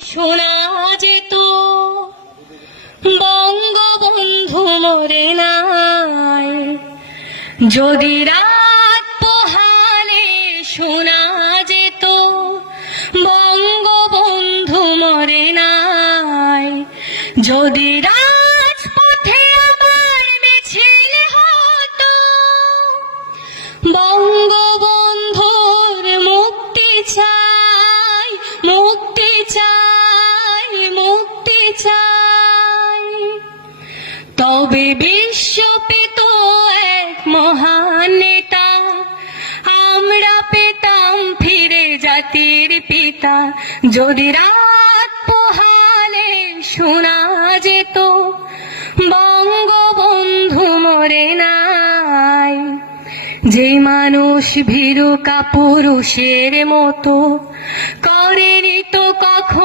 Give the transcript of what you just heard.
শোনা যেত বঙ্গবন্ধু মরে নাই। যদি রাত পোহালে শোনা যেত বঙ্গবন্ধু মরে নাই। যদি রাজপথে আবার মিছিল হতো বঙ্গবন্ধুর মুক্তি চাই, মুক্তি চাই, মুক্তি চাই, তবে বিশ্ব পেত এক মহান নেতা, আমরা পেতাম ফিরে জাতির পিতা। যদি রাত পোহালে শোনা যেত বঙ্গবন্ধু মরে নাই। যে মানুষ ভীরু কাপুরুষের মতো করেনি তো কখন